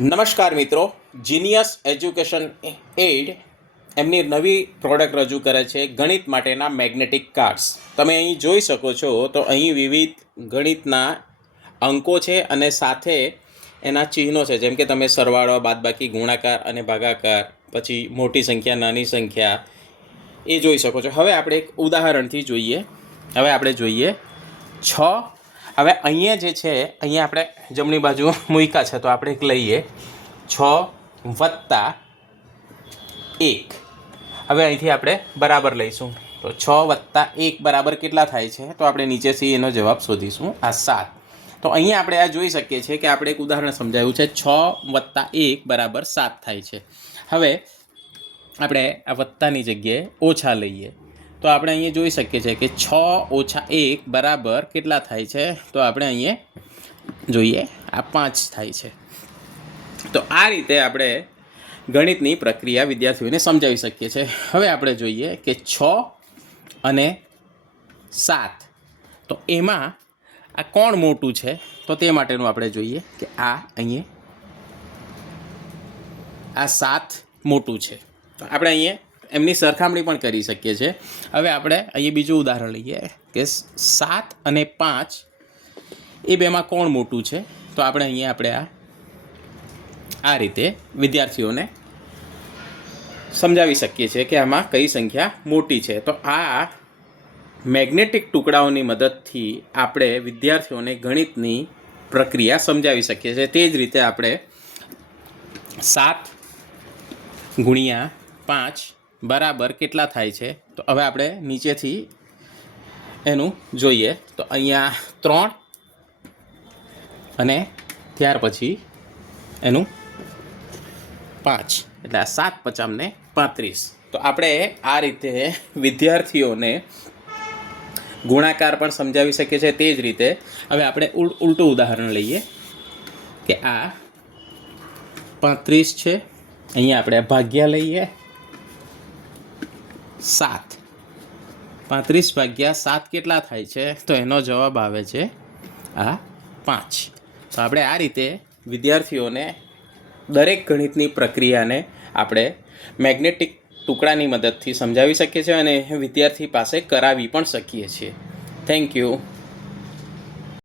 નમસ્કાર મિત્રો, genius education add એમની નવી પ્રોડક્ટ રજૂ કરે છે ગણિત માટેના મેગ્નેટિક કાર્ડ્સ. તમે અહીં જોઈ શકો છો તો અહીં વિવિધ ગણિતના અંકો છે અને સાથે એના ચિહ્નો છે, જેમ કે તમે સરવાળો, બાદબાકી, ગુણાકાર અને ભાગાકાર, પછી મોટી સંખ્યા, નાની સંખ્યા એ જોઈ શકો છો. હવે આપણે એક ઉદાહરણથી જોઈએ. હવે આપણે જોઈએ 6. હવે અહીંયા જે છે, અહીંયા આપણે જમણી બાજુ મૂક્યા છે, તો આપણે એક લઈએ 6 વત્તા 1. હવે અહીંથી આપણે બરાબર લઈશું, તો 6 વત્તા 1 બરાબર કેટલા થાય છે, તો આપણે નીચેથી એનો જવાબ શોધીશું, આ 7. તો અહીંયા આપણે આ જોઈ શકીએ છીએ કે આપણે એક ઉદાહરણ સમજાવ્યું છે, 6 વત્તા 1 બરાબર 7 થાય છે. હવે આપણે આ વત્તાની જગ્યાએ ઓછા લઈએ, તો આપણે અહીંયા જોઈ શકીએ છીએ કે 6 ઓછા 1 બરાબર કેટલા થાય છે, તો આપણે અહીંયા જોઈએ આ 5 થાય છે. તો આ રીતે આપણે ગણિતની પ્રક્રિયા વિદ્યાર્થીઓને સમજાવી શકીએ છીએ. હવે આપણે જોઈએ કે 6 અને 7, તો એમાં આ કોણ મોટું છે, તો તે માટેનું આપણે જોઈએ કે આ અહીંયા આ 7 મોટું છે, તો આપણે અહીંયા એમની સરખામણી પણ કરી શકીએ છીએ. હવે આપણે અહીંયા બીજું ઉદાહરણ લઈએ કે 7 અને 5 એ બેમાં કોણ મોટું છે, તો આપણે અહીંયા આ રીતે વિદ્યાર્થીઓને સમજાવી શકીએ છીએ કે આમાં કઈ સંખ્યા મોટી છે. તો આ મેગ્નેટિક ટુકડાઓની મદદથી આપણે વિદ્યાર્થીઓને ગણિતની પ્રક્રિયા સમજાવી શકીએ છીએ. તે જ રીતે આપણે 7 ગુણ્યા 5 બરાબર કેટલા થાય છે, તો હવે આપણે નીચેથી એનું જોઈએ, તો અહીંયા 3 અને ત્યાર પછી એનું 5, એટલે આ 7 × 5 = 35. તો આપણે આ રીતે વિદ્યાર્થીઓને ગુણાકાર પણ સમજાવી શકીએ છીએ. તે જ રીતે હવે આપણે ઉલટું ઉદાહરણ લઈએ કે આ 35 છે, અહીંયા આપણે ભાગ્યા લઈએ 7. 35 ભાગ્યા 7 કેટલા થાય છે, તો એનો જવાબ આવે છે આ 5. તો આપણે આ રીતે વિદ્યાર્થીઓને દરેક ગણિતની પ્રક્રિયાને આપણે મેગ્નેટિક ટુકડાની મદદથી સમજાવી શકીએ છીએ અને વિદ્યાર્થી પાસે કરાવી પણ શકીએ છીએ. Thank you.